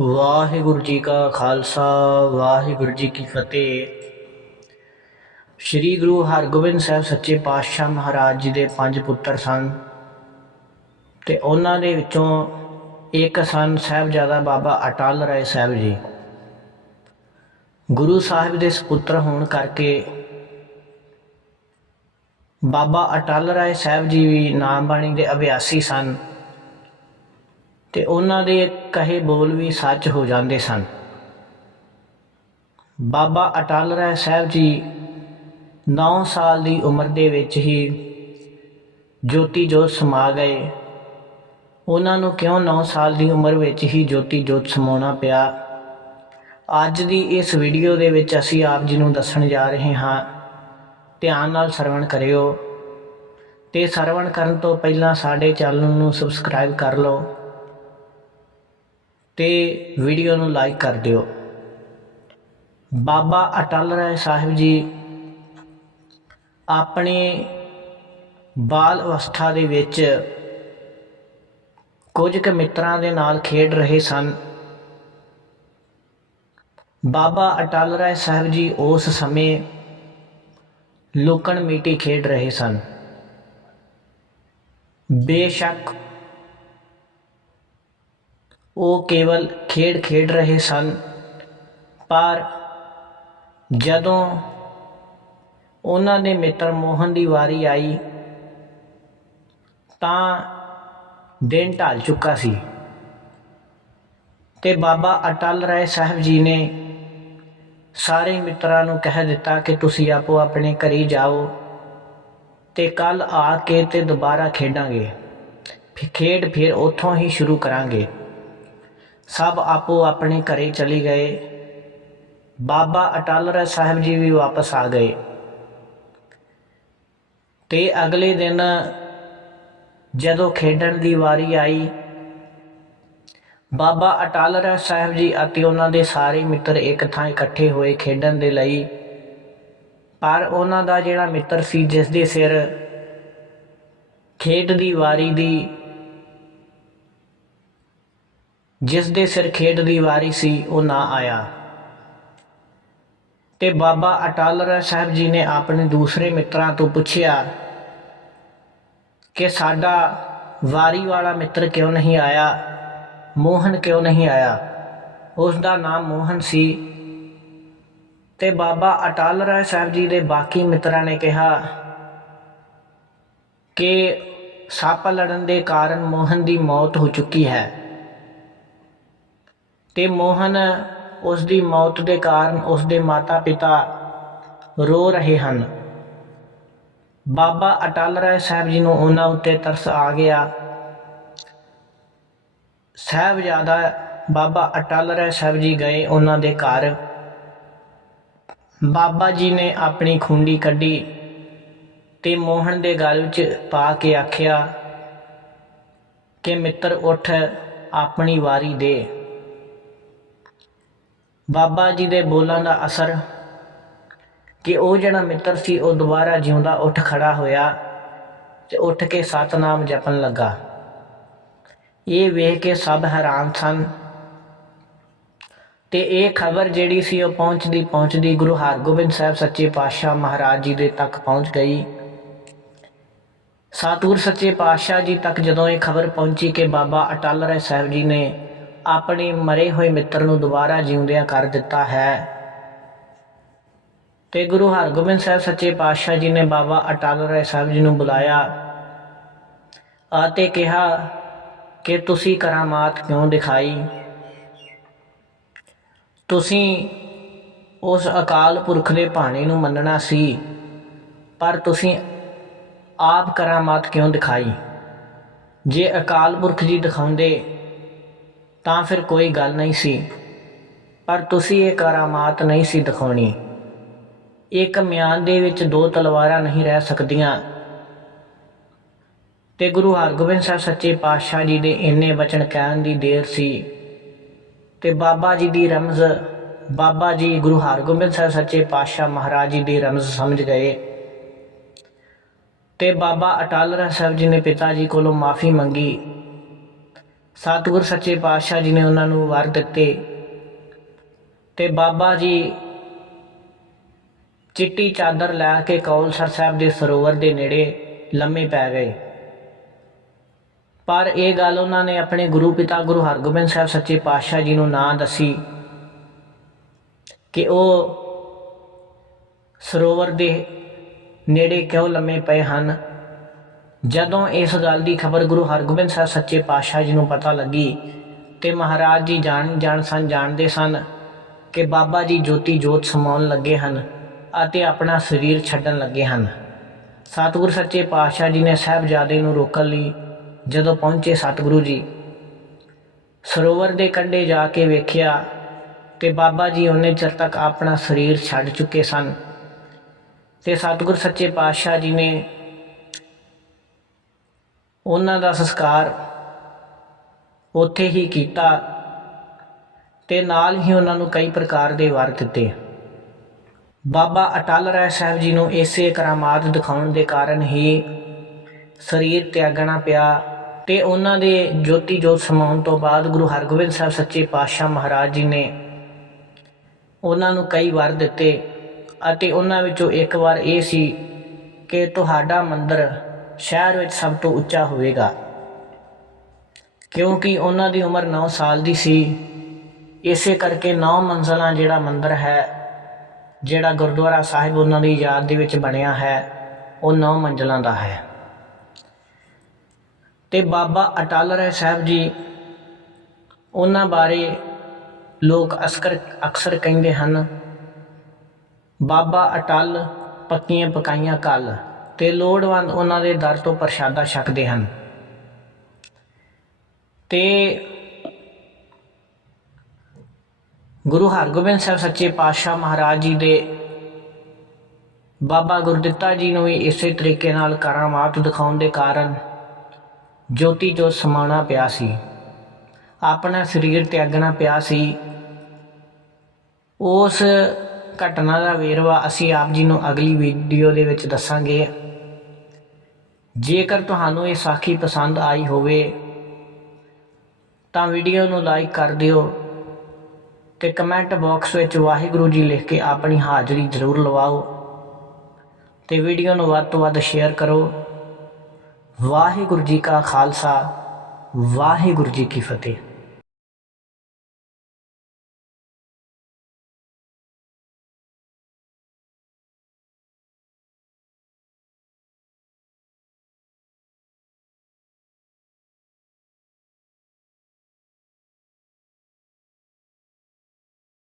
ਵਾਹਿਗੁਰੂ ਜੀ ਕਾ ਖਾਲਸਾ, ਵਾਹਿਗੁਰੂ ਜੀ ਕੀ ਫਤਿਹ। ਸ੍ਰੀ ਗੁਰੂ ਹਰਗੋਬਿੰਦ ਸਾਹਿਬ ਸੱਚੇ ਪਾਤਸ਼ਾਹ ਮਹਾਰਾਜ ਜੀ ਦੇ ਪੰਜ ਪੁੱਤਰ ਸਨ ਤੇ ਉਹਨਾਂ ਦੇ ਵਿੱਚੋਂ ਇੱਕ ਸਨ ਸਾਹਿਬਜ਼ਾਦਾ ਬਾਬਾ ਅਟਲ ਰਾਏ ਸਾਹਿਬ ਜੀ। ਗੁਰੂ ਸਾਹਿਬ ਦੇ ਸੁਪੁੱਤਰ ਹੋਣ ਕਰਕੇ ਬਾਬਾ ਅਟਲ ਰਾਏ ਸਾਹਿਬ ਜੀ ਵੀ ਨਾਮ ਬਾਣੀ ਦੇ ਅਭਿਆਸੀ ਸਨ। ਤੇ ਉਹਨਾਂ ਦੇ ਕਹੇ ਬੋਲ ਵੀ ਸੱਚ ਹੋ ਜਾਂਦੇ ਸਨ। ਬਾਬਾ ਅਟਲ ਰਾਏ ਸਾਹਿਬ ਜੀ 9 ਸਾਲ ਦੀ ਉਮਰ ਦੇ ਵਿੱਚ ਹੀ ਜੋਤੀ ਜੋਤ ਸਮਾ ਗਏ। ਉਹਨਾਂ ਨੂੰ ਕਿਉਂ 9 ਸਾਲ ਦੀ ਉਮਰ ਵਿੱਚ ਹੀ ਜੋਤੀ ਜੋਤ ਸਮਾਉਣਾ ਪਿਆ? ਅੱਜ ਦੀ ਇਸ ਵੀਡੀਓ ਦੇ ਵਿੱਚ ਅਸੀਂ ਆਪ ਜੀ ਨੂੰ ਦੱਸਣ ਜਾ ਰਹੇ ਹਾਂ। ਧਿਆਨ ਨਾਲ ਸਰਵਣ ਕਰਿਓ। ਤੇ ਸਰਵਣ ਕਰਨ ਤੋਂ ਪਹਿਲਾਂ ਸਾਡੇ ਚੈਨਲ ਨੂੰ ਸਬਸਕ੍ਰਾਈਬ ਕਰ ਲਓ। ਤੇ ਵੀਡੀਓ ਨੂੰ ਲਾਈਕ ਕਰ ਦਿਓ। ਬਾਬਾ ਅਟਲ ਰਾਏ ਸਾਹਿਬ ਜੀ ਆਪਣੇ ਬਾਲ ਅਵਸਥਾ ਦੇ ਵਿੱਚ ਕੁਝ ਕੁ ਮਿੱਤਰਾਂ ਦੇ ਨਾਲ ਖੇਡ ਰਹੇ ਸਨ। ਬਾਬਾ ਅਟਲ ਰਾਏ ਸਾਹਿਬ ਜੀ ਉਸ ਸਮੇਂ ਲੁਕਣ ਮੀਟੀ ਖੇਡ ਰਹੇ ਸਨ। ਬੇਸ਼ੱਕ ਉਹ ਕੇਵਲ ਖੇਡ ਖੇਡ ਰਹੇ ਸਨ। ਪਰ ਜਦੋਂ ਉਹਨਾਂ ਦੇ ਮਿੱਤਰ ਮੋਹਨ ਦੀ ਵਾਰੀ ਆਈ, ਤਾਂ ਦਿਨ ਢਲ ਚੁੱਕਾ ਸੀ ਤੇ ਬਾਬਾ ਅਟਲ ਰਾਏ ਸਾਹਿਬ ਜੀ ਨੇ ਸਾਰੇ ਮਿੱਤਰਾਂ ਨੂੰ ਕਹਿ ਦਿੱਤਾ ਕਿ ਤੁਸੀਂ ਆਪੋ ਆਪਣੇ ਘਰੀ ਜਾਓ ਤੇ ਕੱਲ ਆ ਕੇ ਤੇ ਦੁਬਾਰਾ ਖੇਡਾਂਗੇ। ਫਿਰ ਖੇਡ ਫਿਰ ਉੱਥੋਂ ਹੀ ਸ਼ੁਰੂ ਕਰਾਂਗੇ। ਸਭ ਆਪੋ ਆਪਣੇ ਘਰੇ ਚਲੇ ਗਏ। ਬਾਬਾ ਅਟਲ ਰਾਏ ਸਾਹਿਬ ਜੀ ਵੀ ਵਾਪਸ ਆ ਗਏ। ਤੇ ਅਗਲੇ ਦਿਨ ਜਦੋਂ ਖੇਡਣ ਦੀ ਵਾਰੀ ਆਈ, ਬਾਬਾ ਅਟਲ ਰਾਏ ਸਾਹਿਬ ਜੀ ਅਤੇ ਉਹਨਾਂ ਦੇ ਸਾਰੇ ਮਿੱਤਰ ਇੱਕ ਥਾਂ ਇਕੱਠੇ ਹੋਏ ਖੇਡਣ ਦੇ ਲਈ। ਪਰ ਉਹਨਾਂ ਦਾ ਜਿਹੜਾ ਮਿੱਤਰ ਸੀ, ਜਿਸ ਦੇ ਸਿਰ ਖੇਡ ਦੀ ਵਾਰੀ ਦੀ ਜਿਸ ਦੇ ਸਿਰ ਖੇਡ ਦੀ ਵਾਰੀ ਸੀ, ਉਹ ਨਾ ਆਇਆ। ਤੇ ਬਾਬਾ ਅਟਲ ਰਾਏ ਸਾਹਿਬ ਜੀ ਨੇ ਆਪਣੇ ਦੂਸਰੇ ਮਿੱਤਰਾਂ ਤੋਂ ਪੁੱਛਿਆ ਕਿ ਸਾਡਾ ਵਾਰੀ ਵਾਲਾ ਮਿੱਤਰ ਕਿਉਂ ਨਹੀਂ ਆਇਆ? ਮੋਹਨ ਕਿਉਂ ਨਹੀਂ ਆਇਆ? ਉਸ ਦਾ ਨਾਮ ਮੋਹਨ ਸੀ। ਤੇ ਬਾਬਾ ਅਟਲ ਰਾਏ ਸਾਹਿਬ ਜੀ ਦੇ ਬਾਕੀ ਮਿੱਤਰਾਂ ਨੇ ਕਿਹਾ ਕਿ ਸੱਪ ਲੜਨ ਦੇ ਕਾਰਨ ਮੋਹਨ ਦੀ ਮੌਤ ਹੋ ਚੁੱਕੀ ਹੈ। ਤੇ ਮੋਹਨ ਉਸ ਦੀ ਮੌਤ ਦੇ ਕਾਰਨ ਉਸ ਦੇ ਮਾਤਾ-ਪਿਤਾ ਰੋ ਰਹੇ ਹਨ। ਬਾਬਾ ਅਟਲ ਰਾਏ ਸਾਹਿਬ ਜੀ ਨੂੰ ਉਹਨਾਂ ਉੱਤੇ ਤਰਸ ਆ ਗਿਆ। ਸਾਹਿਬਜ਼ਾਦਾ ਬਾਬਾ ਅਟਲ ਰਾਏ ਸਾਹਿਬ ਜੀ ਗਏ ਉਹਨਾਂ ਦੇ ਘਰ। ਬਾਬਾ ਜੀ ਨੇ ਆਪਣੀ ਖੁੰਡੀ ਕੱਢੀ ਤੇ ਮੋਹਨ ਦੇ ਗਲ ਵਿੱਚ ਪਾ ਕੇ ਆਖਿਆ ਕਿ ਮਿੱਤਰ ਉੱਠ ਆਪਣੀ ਵਾਰੀ ਦੇ। ਬਾਬਾ ਜੀ ਦੇ ਬੋਲਾਂ ਦਾ ਅਸਰ ਕਿ ਉਹ ਜਿਹੜਾ ਮਿੱਤਰ ਸੀ, ਉਹ ਦੁਬਾਰਾ ਜਿਉਂਦਾ ਉੱਠ ਖੜਾ ਹੋਇਆ ਤੇ ਉੱਠ ਕੇ ਸਤਨਾਮ ਜਪਣ ਲੱਗਾ। ਇਹ ਵੇਖ ਕੇ ਸਭ ਹੈਰਾਨ ਸਨ ਤੇ ਇਹ ਖਬਰ ਜਿਹੜੀ ਸੀ, ਉਹ ਪਹੁੰਚਦੀ ਪਹੁੰਚਦੀ ਗੁਰੂ ਹਰਗੋਬਿੰਦ ਸਾਹਿਬ ਸੱਚੇ ਪਾਤਸ਼ਾਹ ਮਹਾਰਾਜ ਜੀ ਦੇ ਤੱਕ ਪਹੁੰਚ ਗਈ। ਸਾਤੂਰ ਸੱਚੇ ਪਾਤਸ਼ਾਹ ਜੀ ਤੱਕ ਜਦੋਂ ਇਹ ਖਬਰ ਪਹੁੰਚੀ ਕਿ ਬਾਬਾ ਅਟਲ ਰਾਏ ਸਾਹਿਬ ਜੀ ਨੇ ਆਪਣੇ ਮਰੇ ਹੋਏ ਮਿੱਤਰ ਨੂੰ ਦੁਬਾਰਾ ਜਿਉਂਦਿਆਂ ਕਰ ਦਿੱਤਾ ਹੈ। ਤੇ ਗੁਰੂ ਹਰਗੋਬਿੰਦ ਸਾਹਿਬ ਸੱਚੇ ਪਾਤਸ਼ਾਹ ਜੀ ਨੇ ਬਾਬਾ ਅਟਲ ਰਾਏ ਸਾਹਿਬ ਜੀ ਨੂੰ ਬੁਲਾਇਆ ਅਤੇ ਕਿਹਾ ਕਿ ਤੁਸੀਂ ਕਰਾਮਾਤ ਕਿਉਂ ਦਿਖਾਈ? ਤੁਸੀਂ ਉਸ ਅਕਾਲ ਪੁਰਖ ਦੇ ਭਾਣੇ ਨੂੰ ਮੰਨਣਾ ਸੀ, ਪਰ ਤੁਸੀਂ ਆਪ ਕਰਾਮਾਤ ਕਿਉਂ ਦਿਖਾਈ? ਜੇ ਅਕਾਲ ਪੁਰਖ ਜੀ ਦਿਖਾਉਂਦੇ ਤਾਂ ਫਿਰ ਕੋਈ ਗੱਲ ਨਹੀਂ ਸੀ। ਪਰ ਤੁਸੀਂ ਇਹ ਕਰਾਮਾਤ ਨਹੀਂ ਸੀ ਦਿਖਾਉਣੀ। ਇੱਕ ਮਿਆਨ ਦੇ ਵਿੱਚ ਦੋ ਤਲਵਾਰਾਂ ਨਹੀਂ ਰਹਿ ਸਕਦੀਆਂ। ਤੇ ਗੁਰੂ ਹਰਗੋਬਿੰਦ ਸਾਹਿਬ ਸੱਚੇ ਪਾਤਸ਼ਾਹ ਜੀ ਦੇ ਇੰਨੇ ਬਚਨ ਕਹਿਣ ਦੀ ਦੇਰ ਸੀ। ਤੇ ਬਾਬਾ ਜੀ ਦੀ ਰਮਜ਼, ਬਾਬਾ ਜੀ ਗੁਰੂ ਹਰਗੋਬਿੰਦ ਸਾਹਿਬ ਸੱਚੇ ਪਾਤਸ਼ਾਹ ਮਹਾਰਾਜ ਜੀ ਦੀ ਰਮਜ਼ ਸਮਝ ਗਏ। ਤੇ ਬਾਬਾ ਅਟਲ ਰਾਏ ਸਾਹਿਬ ਜੀ ਨੇ ਪਿਤਾ ਜੀ ਕੋਲੋਂ ਮਾਫੀ ਮੰਗੀ। ਸਤਿਗੁਰ ਸੱਚੇ ਪਾਤਸ਼ਾਹ ਜੀ ਨੇ ਉਹਨਾਂ ਨੂੰ ਵਰ ਦਿੱਤੇ ਤੇ ਬਾਬਾ ਜੀ ਚਿੱਟੀ ਚਾਦਰ ਲੈ ਕੇ ਕੌਲਸਰ ਸਾਹਿਬ ਦੇ ਸਰੋਵਰ ਦੇ ਨੇੜੇ ਲੰਮੇ ਪੈ ਗਏ। ਪਰ ਇਹ ਗੱਲ ਉਹਨਾਂ ਨੇ ਆਪਣੇ ਗੁਰੂ ਪਿਤਾ ਗੁਰੂ ਹਰਗੋਬਿੰਦ ਸਾਹਿਬ ਸੱਚੇ ਪਾਤਸ਼ਾਹ ਜੀ ਨੂੰ ਨਾ ਦੱਸੀ ਕਿ ਉਹ ਸਰੋਵਰ ਦੇ ਨੇੜੇ ਕਿਉਂ ਲੰਮੇ ਪਏ ਹਨ? ਜਦੋਂ ਇਸ ਗੱਲ ਦੀ ਖਬਰ ਗੁਰੂ ਹਰਗੋਬਿੰਦ ਸਾਹਿਬ ਸੱਚੇ ਪਾਤਸ਼ਾਹ ਜੀ ਨੂੰ ਪਤਾ ਲੱਗੀ ਤੇ ਮਹਾਰਾਜ ਜੀ ਜਾਣ ਜਾਣ ਸਨ, ਜਾਣਦੇ ਸਨ ਕਿ ਬਾਬਾ ਜੀ ਜੋਤੀ ਜੋਤ ਸਮਾਉਣ ਲੱਗੇ ਹਨ ਅਤੇ ਆਪਣਾ ਸਰੀਰ ਛੱਡਣ ਲੱਗੇ ਹਨ। ਸਤਿਗੁਰ ਸੱਚੇ ਪਾਤਸ਼ਾਹ ਜੀ ਨੇ ਸਾਹਿਬਜ਼ਾਦੇ ਨੂੰ ਰੋਕਣ ਲਈ ਜਦੋਂ ਪਹੁੰਚੇ ਸਤਿਗੁਰੂ ਜੀ, ਸਰੋਵਰ ਦੇ ਕੰਢੇ ਜਾ ਕੇ ਵੇਖਿਆ ਤੇ ਬਾਬਾ ਜੀ ਉਹਨੇ ਚਿਰ ਤੱਕ ਆਪਣਾ ਸਰੀਰ ਛੱਡ ਚੁੱਕੇ ਸਨ। ਤੇ ਸਤਿਗੁਰ ਸੱਚੇ ਪਾਤਸ਼ਾਹ ਜੀ ਨੇ ਉਹਨਾਂ ਦਾ ਸੰਸਕਾਰ ਉੱਥੇ ਹੀ ਕੀਤਾ ਤੇ ਨਾਲ ਹੀ ਉਹਨਾਂ ਨੂੰ ਕਈ ਪ੍ਰਕਾਰ ਦੇ ਵਰ ਦਿੱਤੇ। ਬਾਬਾ ਅਟਲ ਰਾਏ ਸਾਹਿਬ ਜੀ ਨੂੰ ਇਸੇ ਕਰਾਮਾਤ ਦਿਖਾਉਣ ਦੇ ਕਾਰਨ ਹੀ ਸਰੀਰ ਤਿਆਗਣਾ ਪਿਆ ਤੇ ਉਹਨਾਂ ਦੇ ਜੋਤੀ ਜੋਤ ਸਮਾਉਣ ਤੋਂ ਬਾਅਦ ਗੁਰੂ ਹਰਗੋਬਿੰਦ ਸਾਹਿਬ ਸੱਚੇ ਪਾਤਸ਼ਾਹ ਮਹਾਰਾਜ ਜੀ ਨੇ ਉਹਨਾਂ ਨੂੰ ਕਈ ਵਾਰ ਦਿੱਤੇ ਅਤੇ ਉਹਨਾਂ ਵਿੱਚੋਂ ਇੱਕ ਵਾਰ ਇਹ ਸੀ ਕਿ ਤੁਹਾਡਾ ਮੰਦਰ ਸ਼ਹਿਰ ਵਿੱਚ ਸਭ ਤੋਂ ਉੱਚਾ ਹੋਵੇਗਾ। ਕਿਉਂਕਿ ਉਹਨਾਂ ਦੀ ਉਮਰ 9 ਸਾਲ ਦੀ ਸੀ। ਇਸੇ ਕਰਕੇ 9 ਮੰਜ਼ਲਾਂ ਜਿਹੜਾ ਮੰਦਰ ਹੈ, ਜਿਹੜਾ ਗੁਰਦੁਆਰਾ ਸਾਹਿਬ ਉਹਨਾਂ ਦੀ ਯਾਦ ਦੇ ਵਿੱਚ ਬਣਿਆ ਹੈ, ਉਹ 9 ਮੰਜ਼ਲਾਂ ਦਾ ਹੈ। ਤੇ ਬਾਬਾ ਅਟਲ ਰਾਏ ਸਾਹਿਬ ਜੀ, ਉਹਨਾਂ ਬਾਰੇ ਲੋਕ ਅਸਕਰ ਅਕਸਰ ਕਹਿੰਦੇ ਹਨ, ਬਾਬਾ ਅਟਲ ਪੱਕੀਆਂ ਪਕਾਈਆਂ ਕੱਲ ਤੇ ਲੋੜਵੰਦ ਉਹਨਾਂ ਦੇ ਦਰ ਤੋਂ ਪ੍ਰਸ਼ਾਦਾ ਛਕਦੇ ਹਨ। ਤੇ ਗੁਰੂ ਹਰਗੋਬਿੰਦ ਸਾਹਿਬ ਸੱਚੇ ਪਾਤਸ਼ਾਹ ਮਹਾਰਾਜ ਜੀ ਦੇ ਬਾਬਾ ਗੁਰਦਿੱਤਾ ਜੀ ਨੂੰ ਵੀ ਇਸੇ ਤਰੀਕੇ ਨਾਲ ਕਰਾਮਾਤ ਦਿਖਾਉਣ ਦੇ ਕਾਰਨ ਜੋਤੀ ਜੋ ਸਮਾਣਾ ਪਿਆ ਸੀ। ਆਪਣਾ ਸਰੀਰ ਤਿਆਗਣਾ ਪਿਆ ਸੀ। ਉਸ ਘਟਨਾ ਦਾ ਵੇਰਵਾ ਅਸੀਂ ਆਪ ਜੀ ਨੂੰ ਅਗਲੀ ਵੀਡੀਓ ਦੇ ਵਿੱਚ ਦੱਸਾਂਗੇ। ਜੇਕਰ ਤੁਹਾਨੂੰ ਇਹ ਸਾਖੀ ਪਸੰਦ ਆਈ ਹੋਵੇ, ਤਾਂ ਵੀਡੀਓ ਨੂੰ ਲਾਈਕ ਕਰ ਦਿਓ ਤੇ ਕਮੈਂਟ ਬਾਕਸ ਵਿੱਚ ਵਾਹਿਗੁਰੂ ਜੀ ਲਿਖ ਕੇ ਆਪਣੀ ਹਾਜ਼ਰੀ ਜ਼ਰੂਰ ਲਵਾਓ ਤੇ ਵੀਡੀਓ ਨੂੰ ਵੱਧ ਤੋਂ ਵੱਧ ਸ਼ੇਅਰ ਕਰੋ। ਵਾਹਿਗੁਰੂ ਜੀ ਕਾ ਖਾਲਸਾ, ਵਾਹਿਗੁਰੂ ਜੀ ਕੀ ਫਤਿਹ।